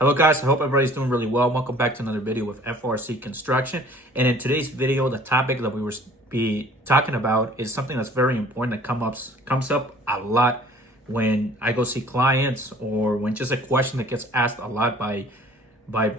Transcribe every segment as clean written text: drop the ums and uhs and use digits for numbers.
Hello guys, I hope everybody's doing really well. Welcome back to another video with FRC Construction. And in today's video, the topic that we will be talking about is something that's very important that comes up a lot when I go see clients, or when just a question that gets asked a lot by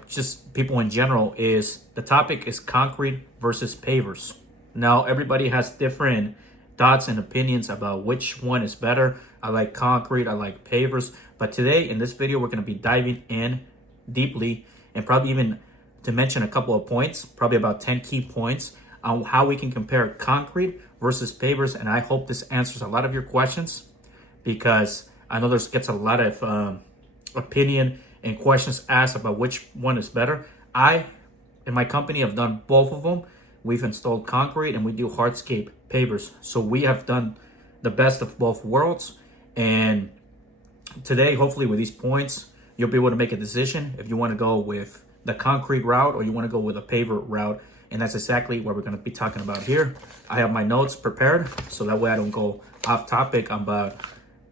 just people in general. Is the topic is concrete versus pavers. Now everybody has different thoughts and opinions about which one is better. I like concrete, I like pavers. But today in this video, we're going to be diving in deeply, and probably even to mention a couple of points, probably about 10 key points on how we can compare concrete versus pavers. And I hope this answers a lot of your questions, because I know there's gets a lot of opinion and questions asked about which one is better. I and my company have done both of them. We've installed concrete and we do hardscape pavers. So we have done the best of both worlds. And today, hopefully with these points, you'll be able to make a decision if you want to go with the concrete route or you want to go with a paver route. And that's exactly what we're going to be talking about here. I have my notes prepared, so that way I don't go off topic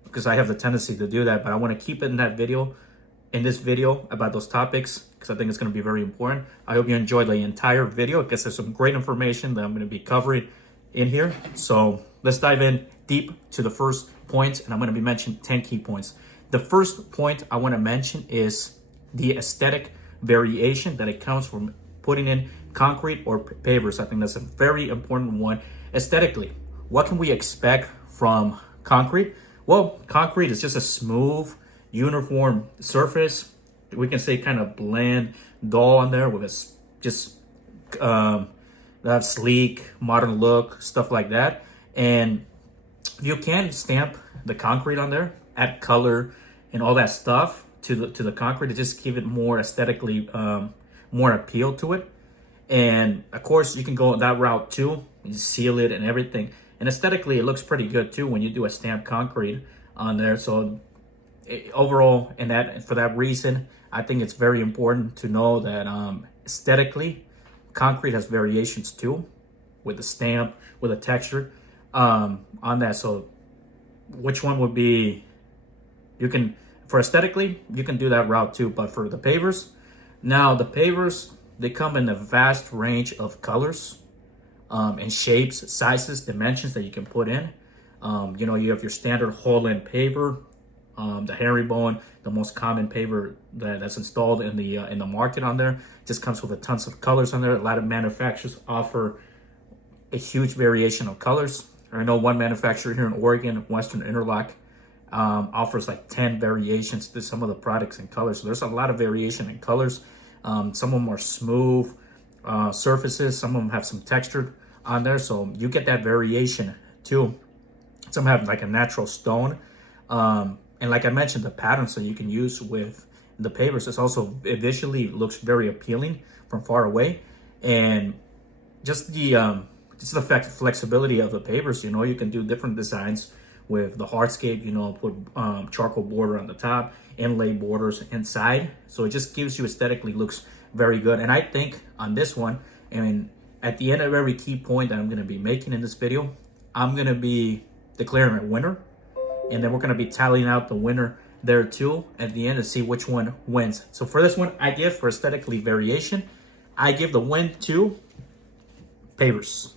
because I have the tendency to do that. But I want to keep it in this video about those topics, because I think it's going to be very important. I hope you enjoyed the entire video, because there's some great information that I'm going to be covering in here. So let's dive in deep to the first points, and I'm going to be mentioning 10 key points. The first point I want to mention is the aesthetic variation that it comes from putting in concrete or pavers. I think that's a very important one. Aesthetically, what can we expect from concrete? Well, concrete is just a smooth, uniform surface. We can say kind of bland, dull on there, with that sleek, modern look, stuff like that. And you can stamp the concrete on there, add color and all that stuff to the concrete to just give it more aesthetically, more appeal to it. And of course, you can go that route too. You seal it and everything. And aesthetically, it looks pretty good too when you do a stamped concrete on there. So overall, for that reason, I think it's very important to know that aesthetically, concrete has variations too, with the stamp, with the texture on that. So which one would be, for aesthetically, you can do that route too. But for the pavers, now the pavers, they come in a vast range of colors and shapes, sizes, dimensions that you can put in. You have your standard Holland paver, the herringbone, the most common paver that's installed in the market on there. Just comes with a tons of colors on there. A lot of manufacturers offer a huge variation of colors. I know one manufacturer here in Oregon, Western Interlock, offers like 10 variations to some of the products and colors. So there's a lot of variation in colors. Some of them are smooth surfaces. Some of them have some texture on there. So you get that variation too. Some have like a natural stone. And like I mentioned, the patterns that you can use with the pavers is also, it visually looks very appealing from far away. And just the flexibility of the pavers, you can do different designs with the hardscape, put charcoal border on the top, inlay borders inside. So it just gives you aesthetically looks very good. And I think on this one, at the end of every key point that I'm going to be making in this video, I'm going to be declaring a winner. And then we're going to be tallying out the winner there too at the end to see which one wins. So for this one, I give, for aesthetically variation, I give the win to pavers. So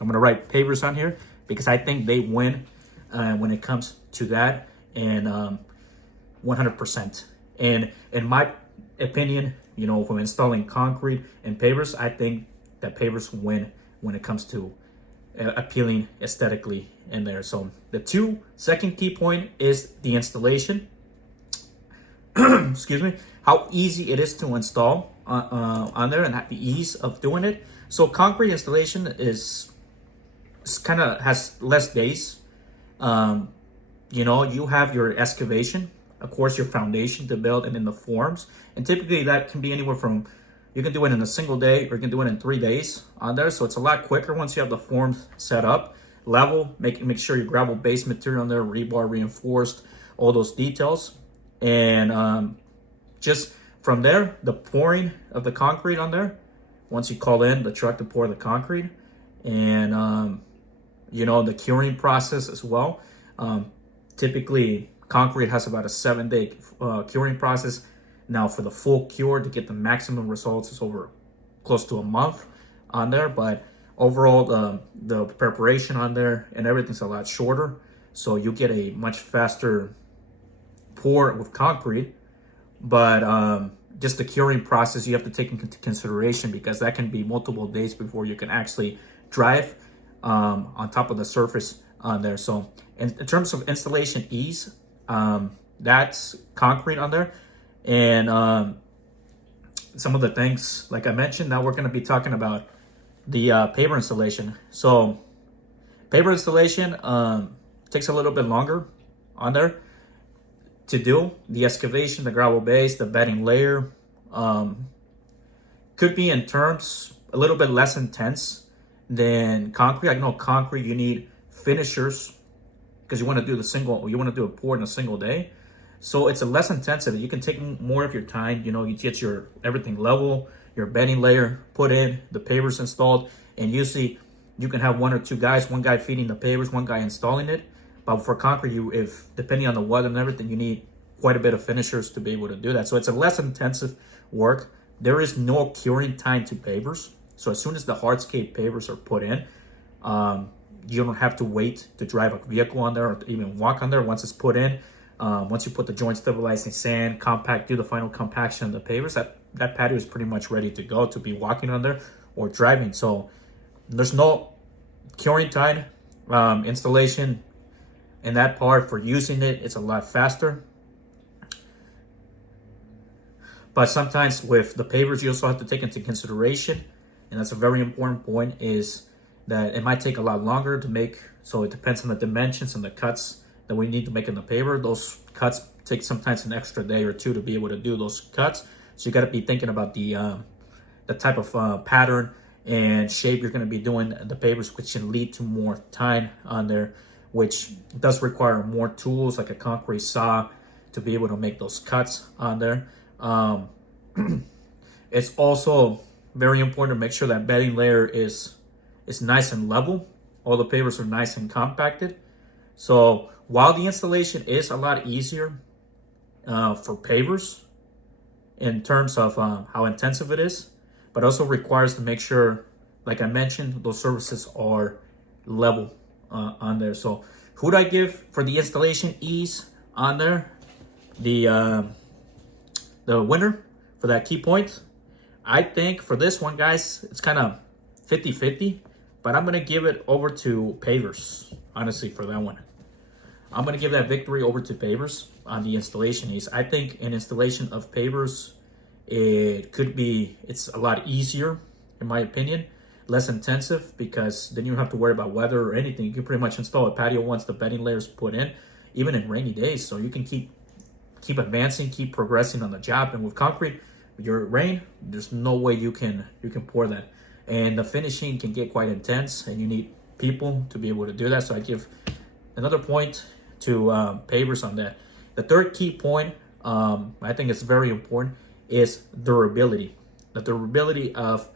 I'm going to write pavers on here because I think they win when it comes to that, and 100%. And in my opinion, from installing concrete and pavers, I think that pavers win when it comes to appealing aesthetically in there. So the second key point is the installation. Excuse me. How easy it is to install on there, and the ease of doing it. So concrete installation has less days. You have your excavation, of course, your foundation to build, and then the forms. And typically that can be anywhere from, you can do it in a single day or you can do it in 3 days on there. So it's a lot quicker once you have the forms set up, level, make sure your gravel base material on there, rebar reinforced, all those details. And just from there, the pouring of the concrete on there, once you call in the truck to pour the concrete, and the curing process as well. Typically, concrete has about a 7-day curing process. Now for the full cure to get the maximum results is over close to a month on there, but overall the preparation on there and everything's a lot shorter, so you get a much faster pour with concrete. But just the curing process you have to take into consideration, because that can be multiple days before you can actually drive on top of the surface on there. So in terms of installation ease, that's concrete on there. And some of the things, like I mentioned, now we're going to be talking about the paver installation. So paver installation takes a little bit longer on there to do. The excavation, the gravel base, the bedding layer could be in terms a little bit less intense than concrete. I know concrete you need finishers because you want to do a pour in a single day. So it's a less intensive. You can take more of your time. You know, you get your everything level, your bedding layer put in, the pavers installed, and usually you can have one or two guys, one guy feeding the pavers, one guy installing it. But for concrete, if depending on the weather and everything, you need quite a bit of finishers to be able to do that. So it's a less intensive work. There is no curing time to pavers. So as soon as the hardscape pavers are put in, you don't have to wait to drive a vehicle on there or even walk on there. Once it's put in, once you put the joint stabilizing sand, do the final compaction of the pavers, that patio is pretty much ready to go to be walking on there or driving. So there's no curing time. Installation and that part for using it's a lot faster. But sometimes with the pavers, you also have to take into consideration, and that's a very important point, is that it might take a lot longer to make. So it depends on the dimensions and the cuts that we need to make in the paver. Those cuts take sometimes an extra day or two to be able to do those cuts. So you got to be thinking about the type of pattern and shape you're going to be doing the pavers, which can lead to more time on there, which does require more tools like a concrete saw to be able to make those cuts on there. It's also very important to make sure that bedding layer is nice and level. All the pavers are nice and compacted. So while the installation is a lot easier for pavers in terms of how intensive it is, but also requires to make sure, like I mentioned, those surfaces are level on there. So who'd I give for the installation ease on there? The winner for that key point, I think for this one, guys, it's kind of 50-50, but I'm going to give it over to pavers, honestly, for that one. I'm going to give that victory over to pavers on the installation ease. I think an installation of pavers, it's a lot easier, in my opinion, less intensive, because then you don't have to worry about weather or anything. You can pretty much install a patio once the bedding layer is put in, even in rainy days. So you can keep advancing, keep progressing on the job. And with concrete, with your rain, there's no way you can pour that. And the finishing can get quite intense, and you need people to be able to do that. So I give another point to pavers on that. The third key point, I think it's very important, is durability. The durability of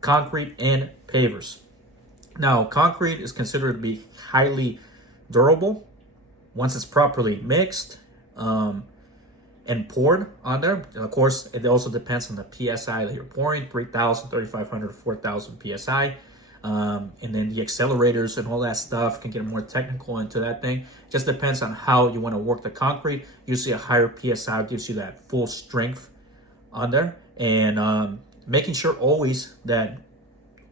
concrete and pavers. Now, concrete is considered to be highly durable once it's properly mixed and poured on there. And of course, it also depends on the PSI that you're pouring, 3,000, 3,500, 4,000 PSI. And then the accelerators and all that stuff can get more technical into that thing. Just depends on how you want to work the concrete. Usually a higher PSI gives you that full strength on there. And making sure always that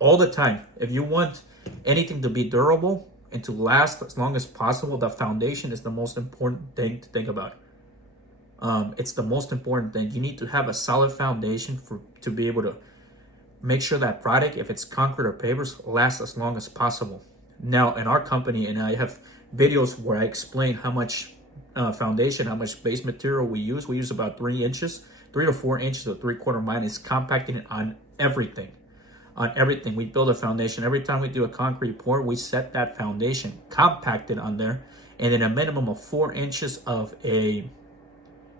all the time, if you want anything to be durable and to last as long as possible, the foundation is the most important thing to think about. It's the most important thing. You need to have a solid foundation to be able to make sure that product, if it's concrete or pavers, lasts as long as possible. Now, in our company, and I have videos where I explain how much foundation, how much base material we use. We use about 3 to 4 inches of 3/4 mine is compacting it on everything. On everything, we build a foundation. Every time we do a concrete pour, we set that foundation compacted on there, and then a minimum of 4 inches of a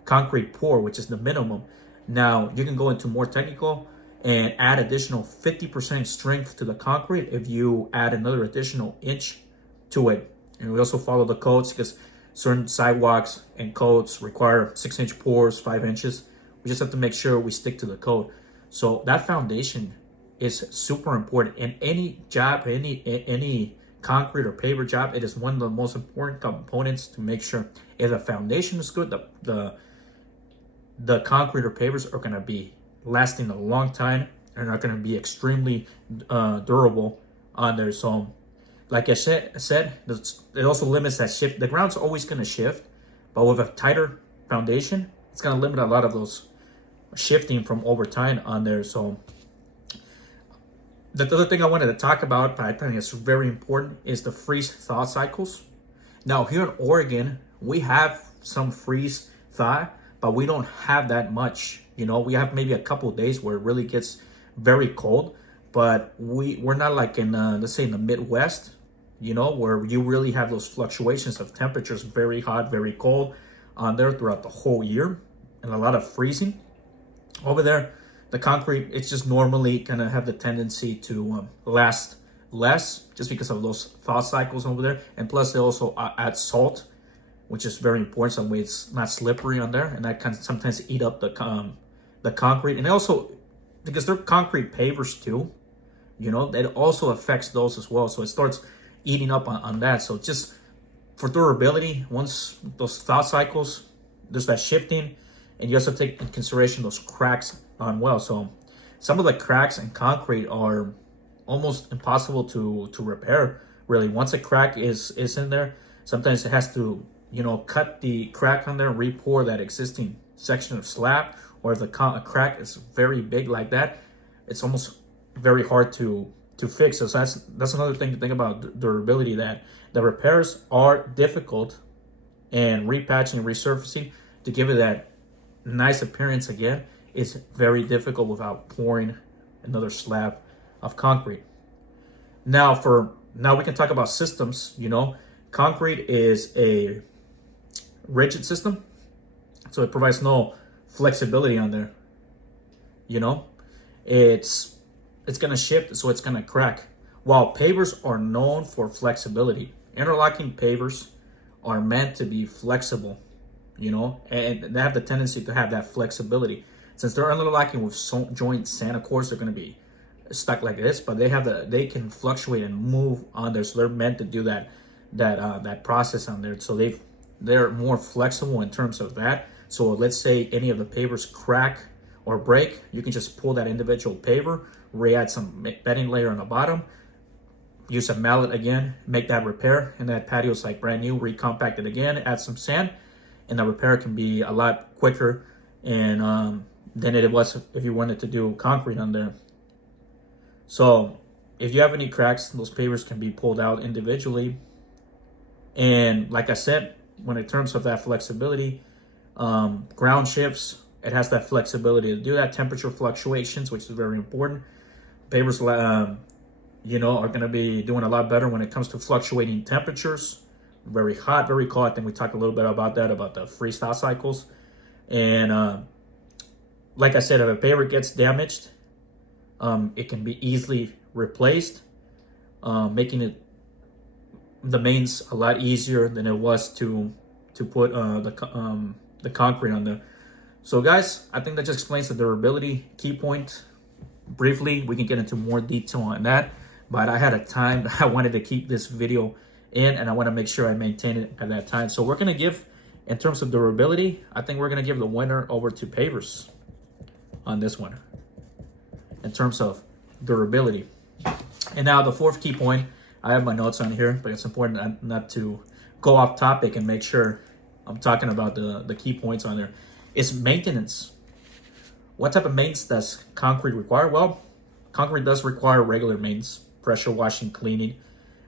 concrete pour, which is the minimum. Now, you can go into more technical and add additional 50% strength to the concrete if you add another additional inch to it. And we also follow the codes, because certain sidewalks and codes require 6-inch pours, 5 inches. We just have to make sure we stick to the code. So that foundation is super important in any job, any concrete or paver job. It is one of the most important components to make sure if the foundation is good, the concrete or pavers are going to be lasting a long time and are going to be extremely durable on there. So like I said, it also limits that shift. The ground's always going to shift, but with a tighter foundation, it's going to limit a lot of those shifting from over time on there. So the other thing I wanted to talk about, but I think it's very important, is the freeze thaw cycles. Now here in Oregon, we have some freeze thaw, but we don't have that much. You know, we have maybe a couple of days where it really gets very cold, but we're not like in let's say in the Midwest, you know, where you really have those fluctuations of temperatures, very hot, very cold on there throughout the whole year, and a lot of freezing. Over there, the concrete, it's just normally gonna have the tendency to last less just because of those thaw cycles over there. And plus they also add salt, which is very important, so it's not slippery on there, and that can sometimes eat up the concrete. And also, because they're concrete pavers too, you know, that also affects those as well. So it starts eating up on that. So just for durability, once those thaw cycles, there's that shifting, and you also take in consideration those cracks on well. So some of the cracks in concrete are almost impossible to repair, really. Once a crack is in there, sometimes it has to, you know, cut the crack on there and re-pour that existing section of slab. Or if the crack is very big like that, it's almost very hard to fix. So that's another thing to think about durability, that the repairs are difficult, and repatching, resurfacing to give it that nice appearance again is very difficult without pouring another slab of concrete. Now we can talk about systems. You know, concrete is a rigid system, so it provides no flexibility on there. You know, it's gonna shift, so it's gonna crack. While pavers are known for flexibility, interlocking pavers are meant to be flexible, you know, and they have the tendency to have that flexibility. Since they're interlocking with joint sand, of course, they're going to be stuck like this, but they can fluctuate and move on there. So they're meant to do that process on there. So they're more flexible in terms of that. So let's say any of the pavers crack or break, you can just pull that individual paver, re-add some bedding layer on the bottom, use a mallet again, make that repair, and that patio's like brand new, recompact it again, add some sand, and the repair can be a lot quicker and than it was if you wanted to do concrete on there. So if you have any cracks, those pavers can be pulled out individually. And like I said, when in terms of that flexibility, ground shifts, it has that flexibility to do that. Temperature fluctuations, which is very important. Pavers, you know, are going to be doing a lot better when it comes to fluctuating temperatures. Very hot, very cold. I think we talked a little bit about that, about the freeze-thaw cycles. And like I said, if a paver gets damaged, it can be easily replaced, making the mains a lot easier than it was to put the concrete on there. So guys, I think that just explains the durability key point. Briefly, we can get into more detail on that, but I had a time that I wanted to keep this video in, and I want to make sure I maintain it at that time. So we're going to give, in terms of durability, I think we're going to give the winner over to pavers on this one in terms of durability. And now the fourth key point, I have my notes on here, but it's important not to go off topic and make sure I'm talking about the key points on there. It's maintenance. What type of maintenance does concrete require? Well, concrete does require regular maintenance, pressure washing, cleaning.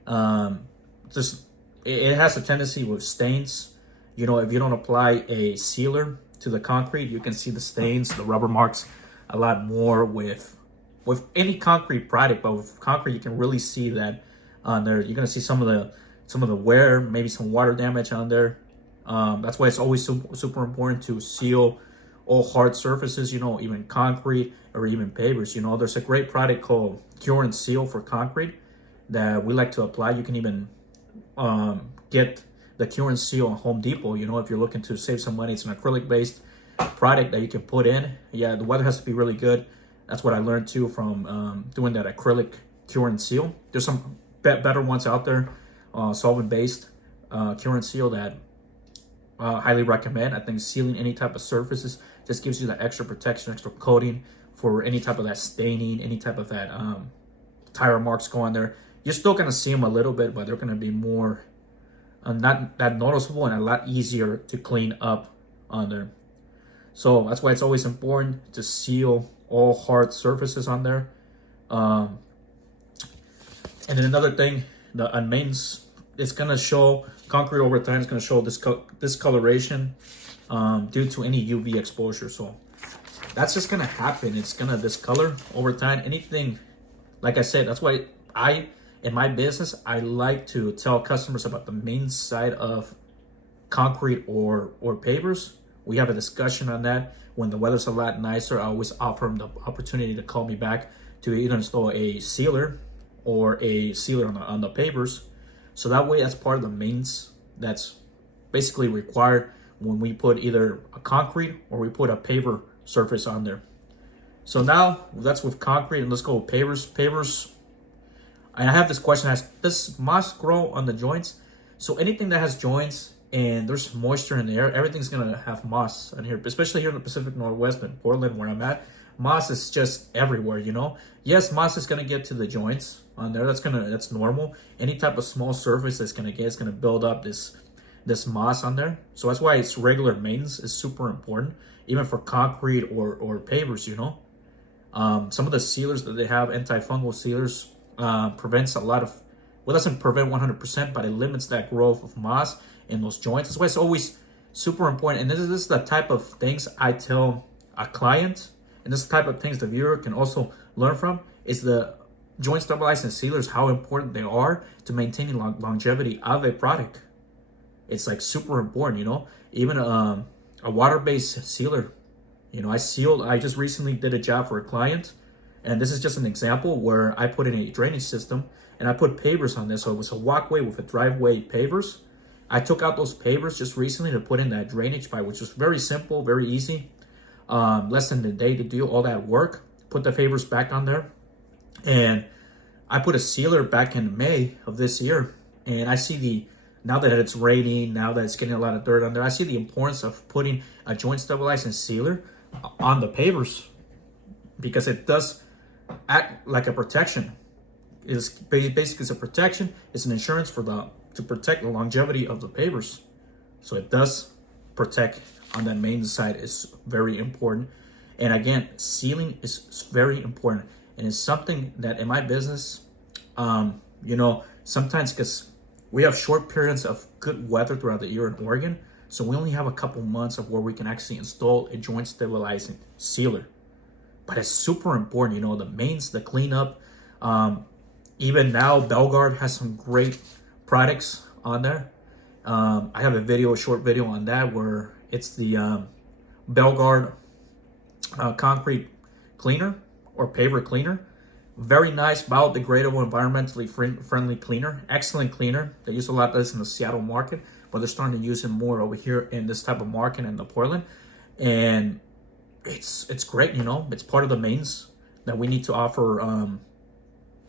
It has a tendency with stains. You know, if you don't apply a sealer to the concrete, you can see the stains, the rubber marks a lot more with any concrete product, but with concrete you can really see that on there. You're gonna see some of the wear, maybe some water damage on there. That's why it's always super important to seal all hard surfaces, you know, even concrete or even pavers. You know, there's a great product called Cure and Seal for concrete that we like to apply. You can even get the Cure and Seal on Home Depot. You know, if you're looking to save some money, it's an acrylic based product that you can put in. Yeah, the weather has to be really good. That's what I learned too from doing that acrylic cure and seal. There's some better ones out there, solvent-based cure and seal that highly recommend. I think sealing any type of surfaces just gives you that extra protection, extra coating for any type of that staining, any type of that tire marks go on there. You're still gonna see them a little bit, but they're gonna be more not that noticeable and a lot easier to clean up on there. So that's why it's always important to seal all hard surfaces on there. And then another thing, the mains, it's gonna show concrete over time. It's gonna show discoloration due to any UV exposure. So that's just gonna happen. It's gonna discolor over time. Anything, like I said, that's why in my business, I like to tell customers about the main side of concrete or pavers. We have a discussion on that. When the weather's a lot nicer, I always offer them the opportunity to call me back to either install a sealer or a sealer on the pavers. So that way, that's part of the mains that's basically required when we put either a concrete or we put a paver surface on there. So now that's with concrete, and let's go with pavers. Pavers, and I have this question asked, does moss grow on the joints? So anything that has joints and there's moisture in the air, everything's gonna have moss on here, especially here in the Pacific Northwest in Portland where I'm at. Moss is just everywhere, you know? Yes, moss is gonna get to the joints on there. That's normal. Any type of small surface that's gonna build up this moss on there. So that's why it's regular maintenance is super important, even for concrete or pavers, you know? Some of the sealers that they have, antifungal sealers, prevents a lot of, well, doesn't prevent 100%, but it limits that growth of moss in those joints. That's why it's always super important. And this is the type of things I tell a client, and this type of things the viewer can also learn from, is the joint stabilizing sealers, how important they are to maintaining longevity of a product. It's like super important, you know? Even a water-based sealer, you know, I just recently did a job for a client, and this is just an example where I put in a drainage system and I put pavers on this. So it was a walkway with a driveway pavers. I took out those pavers just recently to put in that drainage pipe, which was very simple, very easy. Less than a day to do all that work. Put the pavers back on there. And I put a sealer back in May of this year. And I see now that it's raining, now that it's getting a lot of dirt on there, I see the importance of putting a joint stabilizing sealer on the pavers, because it does act like a protection. It's basically, it's a protection. It's an insurance to protect the longevity of the pavers. So it does protect on that main side. Is very important. And again, sealing is very important, and it's something that in my business, you know, sometimes because we have short periods of good weather throughout the year in Oregon, so we only have a couple months of where we can actually install a joint stabilizing sealer. But it's super important, you know, the mains, the cleanup. Even now, Belgard has some great products on there. I have a short video on that where it's the Belgard concrete cleaner or paver cleaner. Very nice, biodegradable, environmentally friendly cleaner. Excellent cleaner. They use a lot of this in the Seattle market, but they're starting to use it more over here in this type of market in the Portland. And it's great, you know. It's part of the mains that we need to offer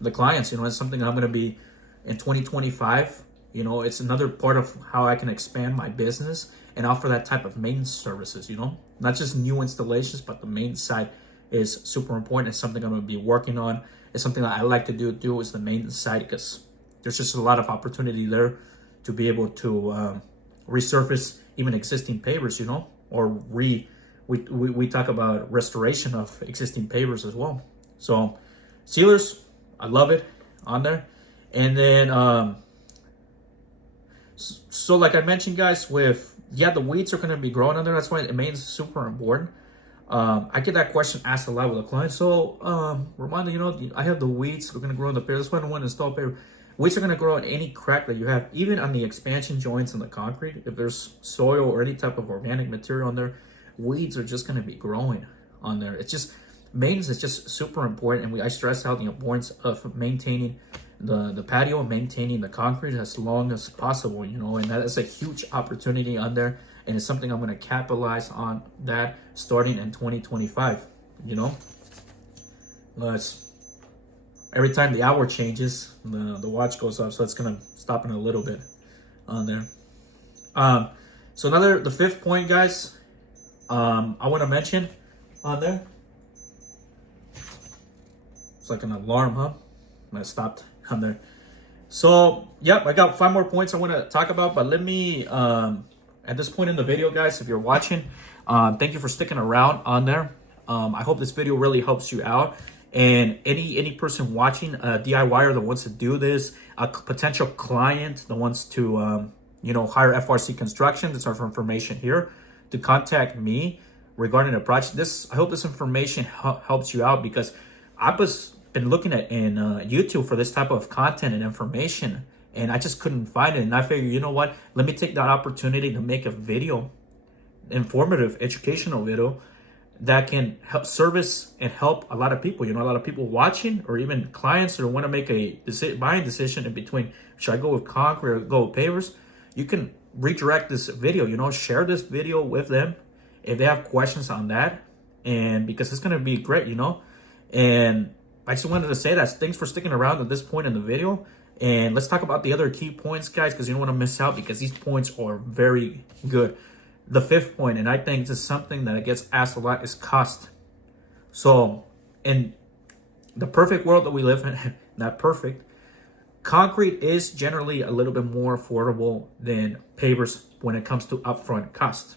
the clients. You know, it's something I'm going to be in 2025. You know, it's another part of how I can expand my business and offer that type of maintenance services, you know, not just new installations, but the main side is super important. It's something I'm going to be working on. It's something that I like to do is the maintenance side, because there's just a lot of opportunity there to be able to resurface even existing pavers, you know, or we talk about restoration of existing pavers as well. So sealers, I love it on there. And then so like I mentioned, guys, the weeds are going to be growing on there. That's why it remains super important. I get that question asked a lot with a client. So reminder, you know, I have the weeds are going to grow in the paver. That's why I want to install paver. Weeds are going to grow in any crack that you have, even on the expansion joints in the concrete. If there's soil or any type of organic material on there, weeds are just going to be growing on there. It's just, maintenance is just super important. And I stress out the importance of maintaining the patio and maintaining the concrete as long as possible, you know, and that is a huge opportunity on there. and it's something I'm going to capitalize on that starting in 2025. You know, every time the hour changes, the watch goes up, so it's going to stop in a little bit on there. So the fifth point, guys, I want to mention on there. It's like an alarm, huh? I stopped on there. So, yep, I got 5 more points I want to talk about, but let me, at this point in the video, guys, if you're watching, thank you for sticking around on there. I hope this video really helps you out. And any person watching, a DIYer that wants to do this, a potential client that wants to, hire FRC Construction, there's our information here, to contact me regarding a project. I hope this information helps you out, because I've been looking at in YouTube for this type of content and information, and I just couldn't find it. And I figured, you know what? Let me take that opportunity to make a video, informative, educational video that can help service and help a lot of people. A lot of people watching, or even clients that want to make a buying decision in between, should I go with concrete or go with pavers? You can redirect this video, share this video with them if they have questions on that, and because it's going to be great, and I just wanted to say that. Thanks for sticking around at this point in the video. And let's talk about the other key points, guys, because you don't want to miss out, because these points are very good. The fifth point, and I think this is something that gets asked a lot, is cost. So in the perfect world that we live in, not perfect, concrete is generally a little bit more affordable than pavers when it comes to upfront cost.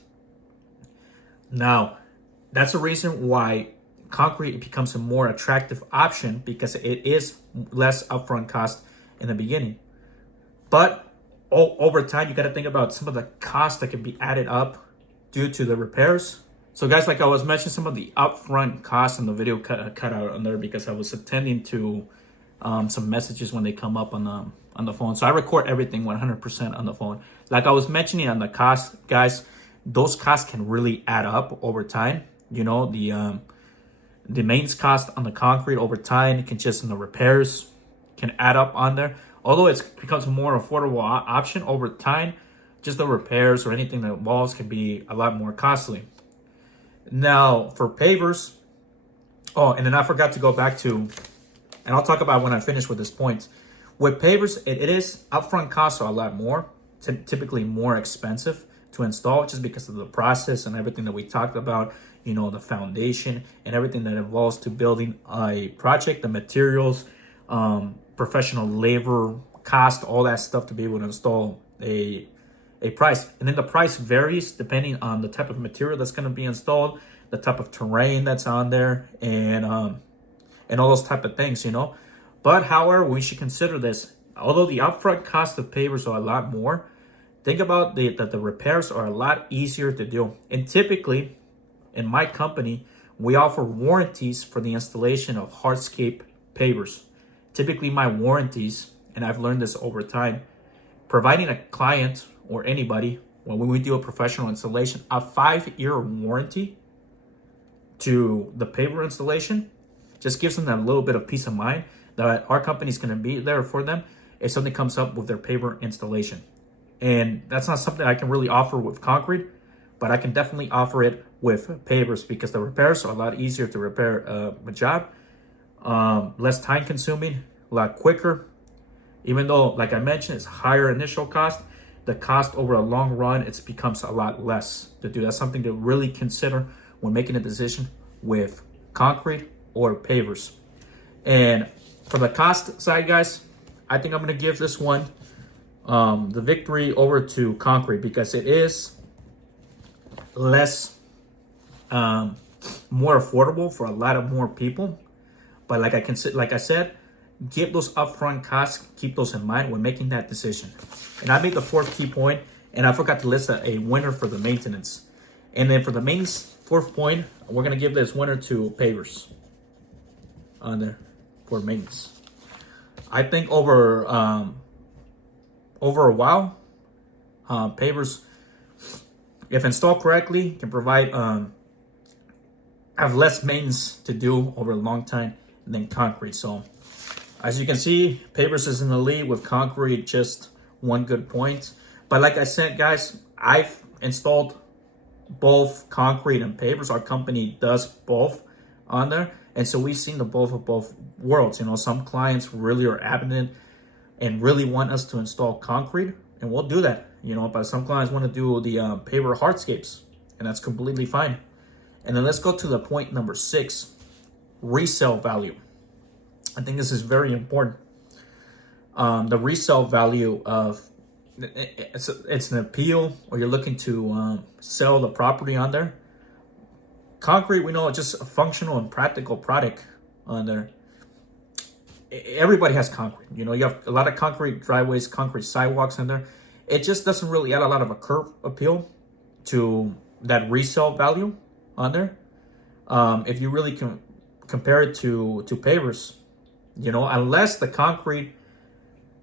Now, that's a reason why concrete becomes a more attractive option, because it is less upfront cost in the beginning. But over time, you got to think about some of the costs that can be added up due to the repairs. So guys, like I was mentioning, some of the upfront costs in the video cut out on there, because I was attending to some messages when they come up on the phone. So I record everything 100% on the phone. Like I was mentioning on the cost, guys, those costs can really add up over time. The mains cost on the concrete over time can just in the repairs can add up on there. Although it becomes a more affordable option over time, just the repairs or anything that walls can be a lot more costly. Now for pavers, and then I forgot to go back to, and I'll talk about when I finish with this point. With pavers, it is upfront costs are a lot more, typically more expensive to install, just because of the process and everything that we talked about, the foundation and everything that involves to building a project, the materials, professional labor cost, all that stuff to be able to install a price. And then the price varies depending on the type of material that's going to be installed, the type of terrain that's on there, and all those type of things, But however, we should consider this. Although the upfront cost of pavers are a lot more, think about that the repairs are a lot easier to do. And typically, in my company, we offer warranties for the installation of hardscape pavers. Typically, my warranties, and I've learned this over time, providing a client or anybody, when we do a professional installation, a 5-year warranty to the paver installation just gives them that little bit of peace of mind that our company is going to be there for them if something comes up with their paver installation. And that's not something I can really offer with concrete, but I can definitely offer it with pavers, because the repairs are a lot easier to repair a job, less time consuming, a lot quicker. Even though, like I mentioned, it's higher initial cost, the cost over a long run, it becomes a lot less to do. That's something to really consider when making a decision with concrete or pavers. And for the cost side, guys, I think I'm going to give this one the victory over to concrete, because it is less, more affordable for a lot of more people. But like I said, give those upfront costs, keep those in mind when making that decision. And I made the fourth key point, and I forgot to list a winner for the maintenance. And then for the maintenance, fourth point, we're going to give this winner to pavers on there for maintenance. I think over a while, pavers, if installed correctly, can provide have less maintenance to do over a long time than concrete. So as you can see, pavers is in the lead with concrete, just one good point. But like I said, guys, I've installed both concrete and pavers. Our company does both on there. And so we've seen the both of both worlds. You know, some clients really are adamant and really want us to install concrete, and we'll do that. You know, but some clients want to do the paver hardscapes, and that's completely fine. And then let's go to the point number 6, resale value. I think this is very important. The resale value of it's an appeal, or you're looking to sell the property on there. Concrete, we know it's just a functional and practical product on there. Everybody has concrete. You know, you have a lot of concrete driveways, concrete sidewalks in there. It just doesn't really add a lot of a curb appeal to that resale value on there. If you really can compare it to pavers, you know, unless the concrete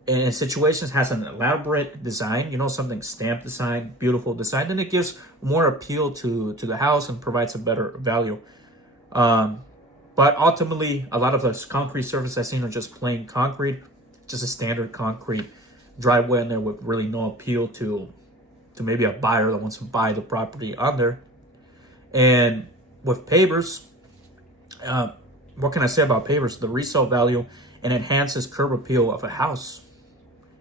in situations has an elaborate design, you know, something stamped design, beautiful design, then it gives more appeal to the house and provides a better value. But ultimately, a lot of those concrete surfaces I've seen are just plain concrete, just a standard concrete driveway in there with really no appeal to maybe a buyer that wants to buy the property on there. And with pavers, what can I say about pavers? The resale value and enhances curb appeal of a house.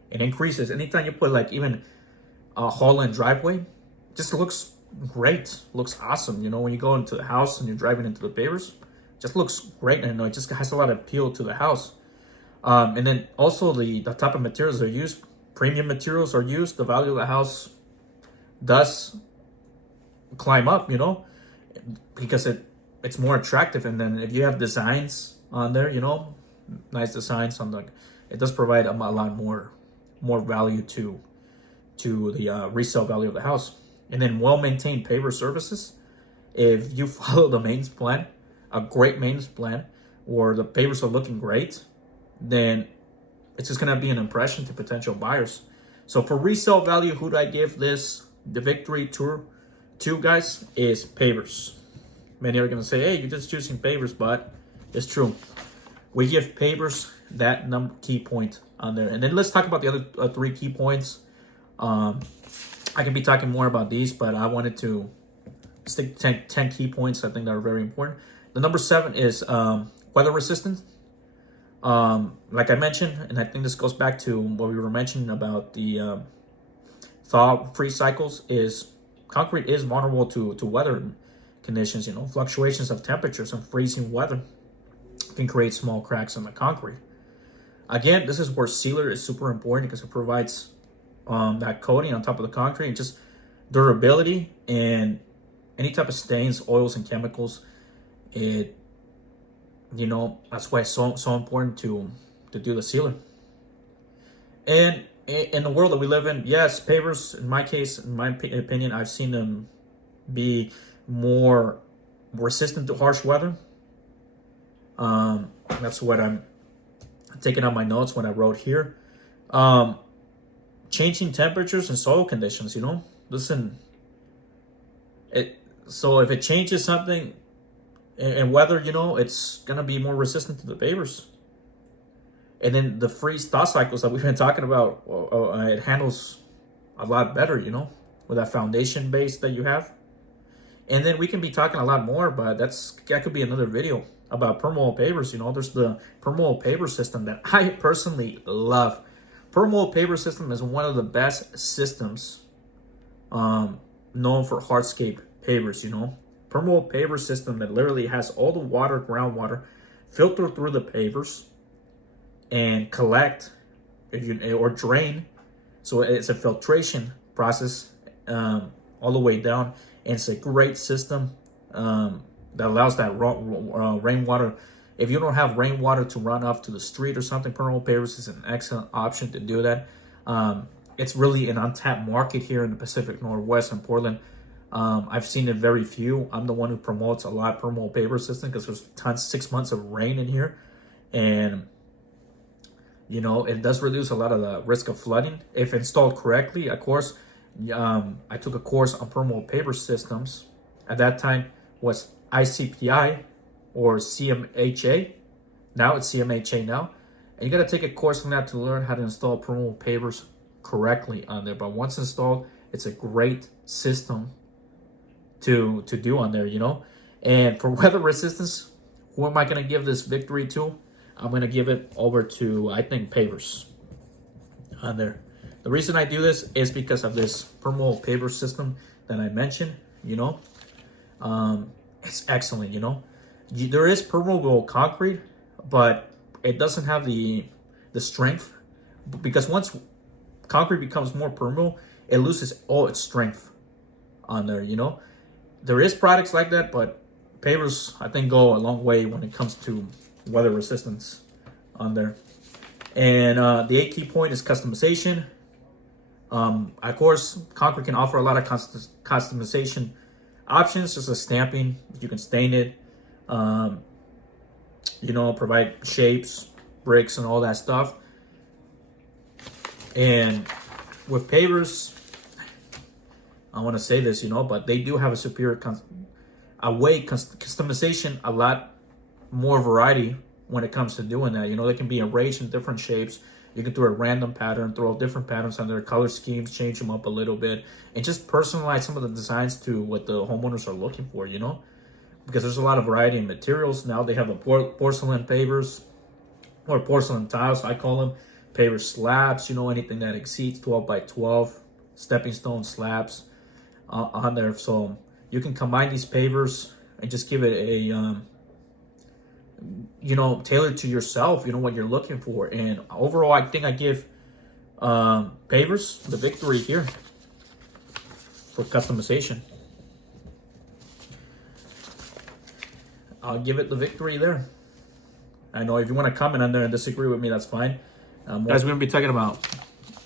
It increases anytime you put like even a Holland driveway, just looks great, looks awesome. You know, when you go into the house and you're driving into the pavers, just looks great, and it just has a lot of appeal to the house. And then also the type of materials are used, premium materials are used. The value of the house does climb up, you know, because it's more attractive. And then if you have designs on there, you know, nice designs on the, it does provide a lot more value to the resale value of the house. And then well-maintained paver surfaces. If you follow the maintenance plan, a great maintenance plan, or the pavers are looking great, then it's just gonna be an impression to potential buyers. So for resale value, who do I give this the victory tour to, guys? Is pavers. Many are gonna say, hey, you're just choosing pavers, but it's true. We give pavers that key point on there. And then let's talk about the other 3 key points. I can be talking more about these, but I wanted to stick 10 key points I think that are very important. The number 7 is weather resistant. Like I mentioned, and I think this goes back to what we were mentioning about the thaw-free cycles, is concrete is vulnerable to weather conditions. You know, fluctuations of temperatures and freezing weather can create small cracks in the concrete. Again, this is where sealer is super important because it provides that coating on top of the concrete and just durability and any type of stains, oils, and chemicals. It, you know, that's why it's so important to do the sealer. And in the world that we live in, yes, pavers, in my case, in my opinion, I've seen them be more resistant to harsh weather. That's what I'm taking out my notes when I wrote here. Changing temperatures and soil conditions, you know, listen, so if it changes something in weather, you know, it's gonna be more resistant to the pavers. And then the freeze thaw cycles that we've been talking about, it handles a lot better, you know, with that foundation base that you have. And then we can be talking a lot more, but that could be another video about permeable pavers. You know, there's the permeable paver system that I personally love. Permeable paver system is one of the best systems known for hardscape pavers, you know. Permeable paver system that literally has all the water, groundwater, filter through the pavers and collect or drain. So it's a filtration process all the way down. And it's a great system that allows that rainwater. If you don't have rainwater to run off to the street or something, permeable pavers is an excellent option to do that. It's really an untapped market here in the Pacific Northwest in Portland. I've seen it very few. I'm the one who promotes a lot permeable paver system because there's 6 months of rain in here. And, you know, it does reduce a lot of the risk of flooding if installed correctly. Of course, I took a course on permeable paver systems. At that time was ICPI or CMHA. Now it's CMHA now. And you got to take a course on that to learn how to install permeable pavers correctly on there. But once installed, It's a great system to do on there, you know. And for weather resistance, who am I going to give this victory to? I'm going to give it over to, I think, Pavers on there. The reason I do this is because of this permeable paver system that I mentioned, you know. It's excellent, you know. There is permeable concrete, but it doesn't have the strength, because once concrete becomes more permeable, it loses all its strength on there, you know. There is products like that, but pavers, I think, go a long way when it comes to weather resistance on there. And the 8 key point is customization. Of course, concrete can offer a lot of customization options, just as stamping. You can stain it, you know, provide shapes, bricks, and all that stuff. And with pavers, I want to say this, you know, but they do have a superior customization, a lot more variety when it comes to doing that. You know, they can be arranged in different shapes. You can do a random pattern, throw different patterns on their color schemes, change them up a little bit, and just personalize some of the designs to what the homeowners are looking for, you know, because there's a lot of variety in materials. Now they have a porcelain pavers, or porcelain tiles, I call them, paver slabs, you know, anything that exceeds 12 by 12, stepping stone slabs on there. So you can combine these pavers and just give it a, you know, tailored to yourself, you know, what you're looking for. And overall, I think I give pavers the victory here for customization. I'll give it the victory there. I know if you want to comment on there and disagree with me, that's fine. Guys, we're going to be talking about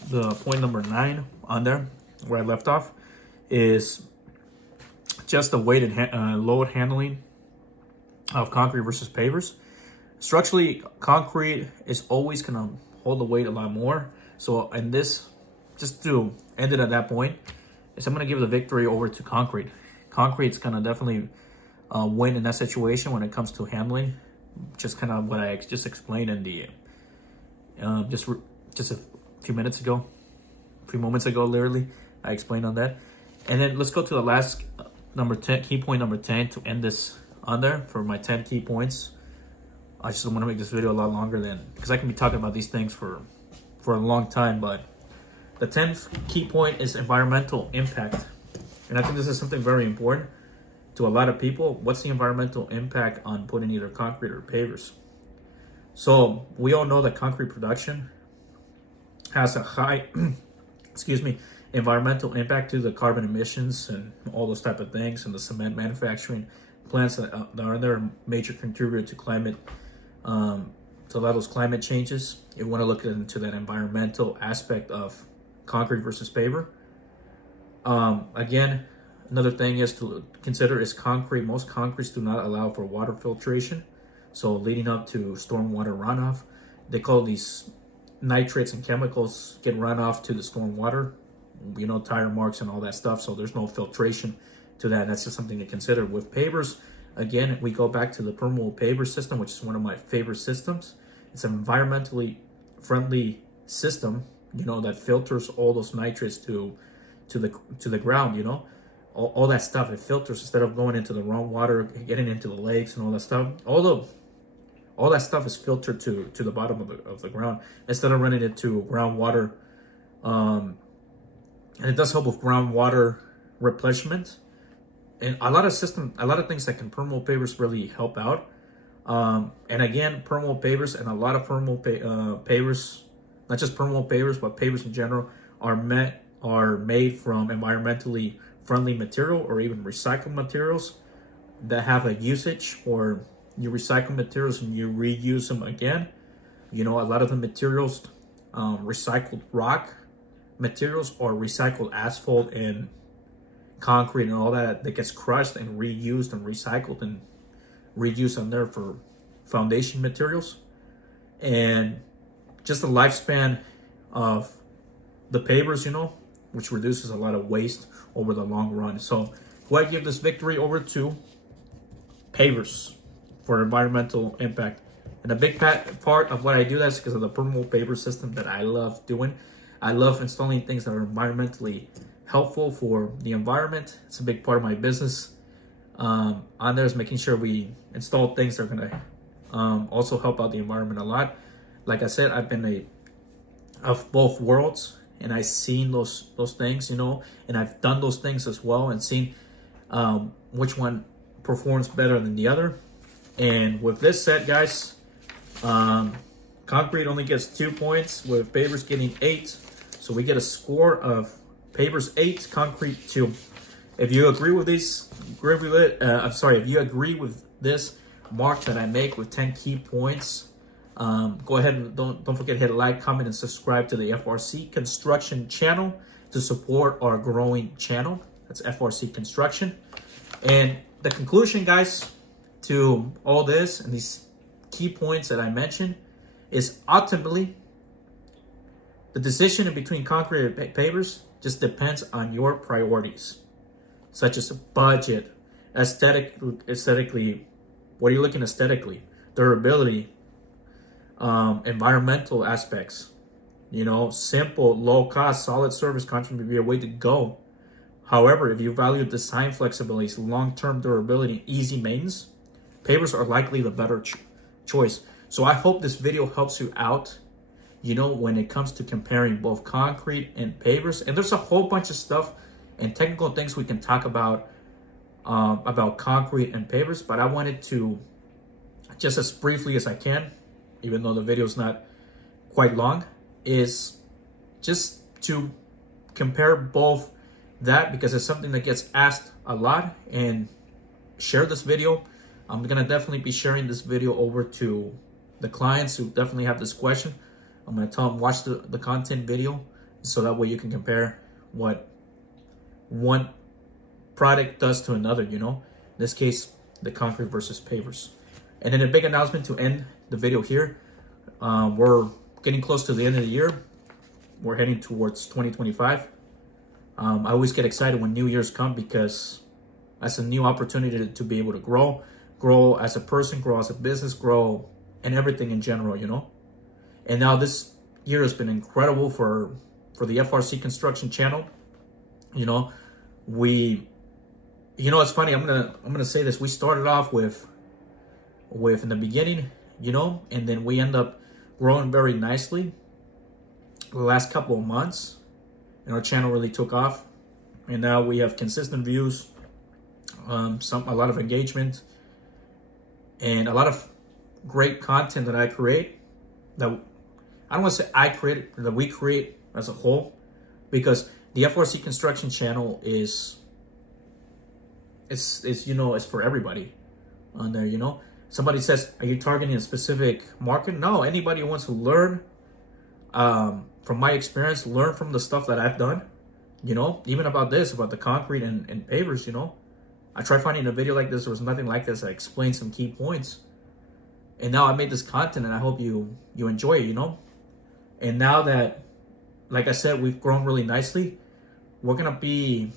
the point number 9 on there, where I left off, is just the weight and load handling of concrete versus pavers. Structurally, concrete is always going to hold the weight a lot more. So in this, just to end it at that point, is I'm going to give the victory over to concrete. Concrete's going to definitely win in that situation when it comes to handling. Just kind of what I just explained in the just a few moments ago, literally, I explained on that. And then let's go to the last number 10, key point number 10, to end this on there for my 10 key points. I just want to make this video a lot longer than, because I can be talking about these things for a long time. But the 10th key point is environmental impact, and I think this is something very important to a lot of people. What's the environmental impact on putting either concrete or pavers? So we all know that concrete production has a high environmental impact to the carbon emissions and all those type of things, and the cement manufacturing plants that are there, a major contributor to climate, to a lot of those climate changes. If you want to look into that environmental aspect of concrete versus paver. Again, another thing is to consider is concrete. Most concretes do not allow for water filtration, so leading up to stormwater runoff. They call these nitrates and chemicals get run off to the stormwater, you know, tire marks and all that stuff. So there's no filtration to that. That's just something to consider. With pavers, again, we go back to the permeable paver system, which is one of my favorite systems. It's an environmentally friendly system, you know, that filters all those nitrates to the ground, you know. All that stuff, it filters instead of going into the wrong water, getting into the lakes and all that stuff. All that stuff is filtered to the bottom of the ground instead of running into groundwater. And it does help with groundwater replenishment. And a lot of things that can permeable pavers really help out. And again, permeable pavers and a lot of permeable pavers, not just permeable pavers, but pavers in general, are made from environmentally friendly material or even recycled materials that have a usage, or you recycle materials and you reuse them again. You know, a lot of the materials, recycled rock materials or recycled asphalt and concrete and all that gets crushed and reused and recycled and reused on there for foundation materials. And just the lifespan of the pavers, you know, which reduces a lot of waste over the long run. So who I give this victory over to? Pavers, for environmental impact. And a big part of what I do, that's because of the permeable paver system that I love doing. I love installing things that are environmentally helpful for the environment. It's a big part of my business. On there is making sure we install things that are gonna also help out the environment a lot. Like I said, I've been of both worlds, and I've seen those things, you know, and I've done those things as well, and seen which one performs better than the other. And with this set, guys, concrete only gets 2 points, with pavers getting 8. So we get a score of pavers 8, concrete 2. If you agree with this, if you agree with this mark that I make with 10 key points, go ahead and don't forget to hit like, comment, and subscribe to the FRC Construction channel to support our growing channel. That's FRC Construction. And the conclusion, guys, to all this and these key points that I mentioned is ultimately the decision between concrete and pavers just depends on your priorities, such as budget, aesthetically, what are you looking aesthetically, durability, environmental aspects, you know, simple, low cost, solid service contract would be a way to go. However, if you value design flexibility, long-term durability, easy maintenance, pavers are likely the better choice. So I hope this video helps you out, you know, when it comes to comparing both concrete and pavers. And there's a whole bunch of stuff and technical things we can talk about concrete and pavers, but I wanted to, just as briefly as I can, even though the video is not quite long, is just to compare both that, because it's something that gets asked a lot, and share this video. I'm gonna definitely be sharing this video over to the clients who definitely have this question. I'm gonna tell them watch the content video, so that way you can compare what one product does to another, you know, in this case, the concrete versus pavers. And then a big announcement to end the video here. We're getting close to the end of the year. We're heading towards 2025. I always get excited when New Year's come, because that's a new opportunity to be able to grow as a person, grow as a business, grow and everything in general, you know. And now this year has been incredible for the FRC Construction channel. You know, it's funny, I'm gonna say this. We started off with in the beginning, you know, and then we end up growing very nicely the last couple of months, and our channel really took off. And now we have consistent views, a lot of engagement, and a lot of great content that I create, that I don't want to say I create, that we create as a whole, because the FRC Construction channel is you know, it's for everybody on there, you know. Somebody says, are you targeting a specific market? No, anybody who wants to learn from my experience, learn from the stuff that I've done, you know, even about the concrete and pavers, you know. I tried finding a video like this. There was nothing like this. I explained some key points. And now I made this content, and I hope you enjoy it, you know. And now that, like I said, we've grown really nicely, we're going to be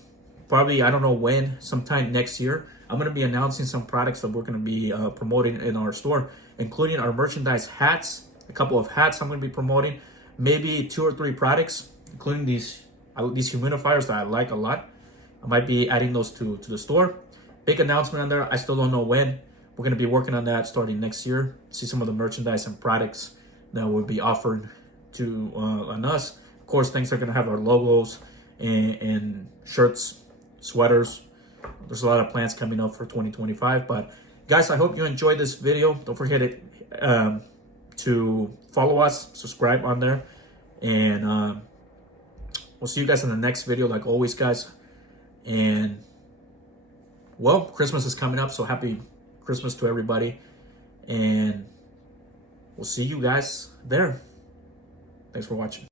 probably, I don't know when, sometime next year, I'm going to be announcing some products that we're going to be promoting in our store, including our merchandise hats, a couple of hats I'm going to be promoting, maybe 2 or 3 products, including these humidifiers that I like a lot. I might be adding those to the store. Big announcement on there. I still don't know when. We're going to be working on that starting next year. See some of the merchandise and products that will be offered to on us. Of course, things are going to have our logos and shirts, sweaters. There's a lot of plans coming up for 2025. But guys, I hope you enjoyed this video. Don't forget to follow us, subscribe on there, and we'll see you guys in the next video, like always, guys. And well, Christmas is coming up, so happy Christmas to everybody, and we'll see you guys there. Thanks for watching.